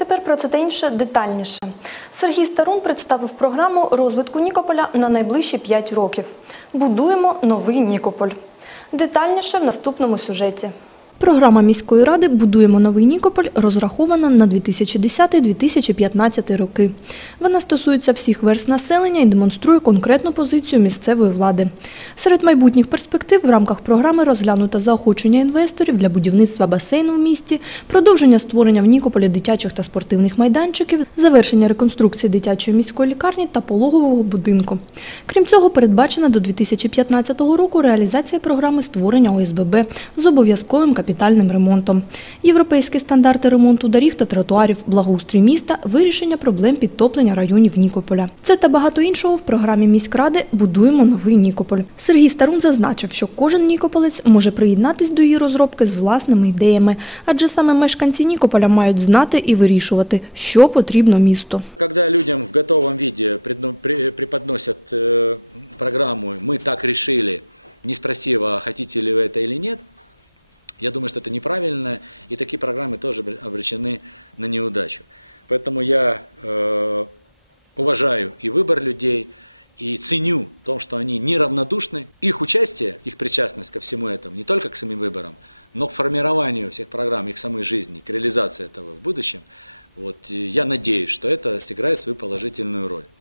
Тепер про це та інше детальніше. Сергій Старун представив програму розвитку Нікополя на найближчі 5 років. Будуємо новий Нікополь. Детальніше в наступному сюжеті. Програма міської ради Будуємо новий Нікополь розрахована на 2010-2015 роки. Вона стосується всіх верст населення і демонструє конкретну позицію місцевої влади. Серед майбутніх перспектив в рамках програми розглянуто заохочення інвесторів для будівництва басейну в місті, продовження створення в Нікополі дитячих та спортивних майданчиків, завершення реконструкції дитячої міської лікарні та пологового будинку. Крім цього, передбачена до 2015 року реалізація програми створення ОСББ з обов'язковим капітальним ремонтом. Європейські стандарти ремонту доріг та тротуарів, благоустрій міста, вирішення проблем підтоплення районів Нікополя. Це та багато іншого в програмі міськради Будуємо новий Нікополь. Сергій Старун зазначив, що кожен нікополець може приєднатись до її розробки з власними ідеями, адже саме мешканці Нікополя мають знати і вирішувати, що потрібно місту. Когда людям в готовом виде предно- при- преподносят э, программу «Мы так решили», не спросив, а хотите ли вы это или нет, я думаю, что это неправильно, и такие программы тоже обре- обречены на неудачу. Поэтому я э, уважаю и выбор людей, и ценю то, что они неравнодушны. Их участие, их причастность ко всему этому, не только к самим выборам, но к формированию всех программ, их самой жизни, к реализации этого в будущем, вот, я надеюсь, что это сыграет свою положительную роль.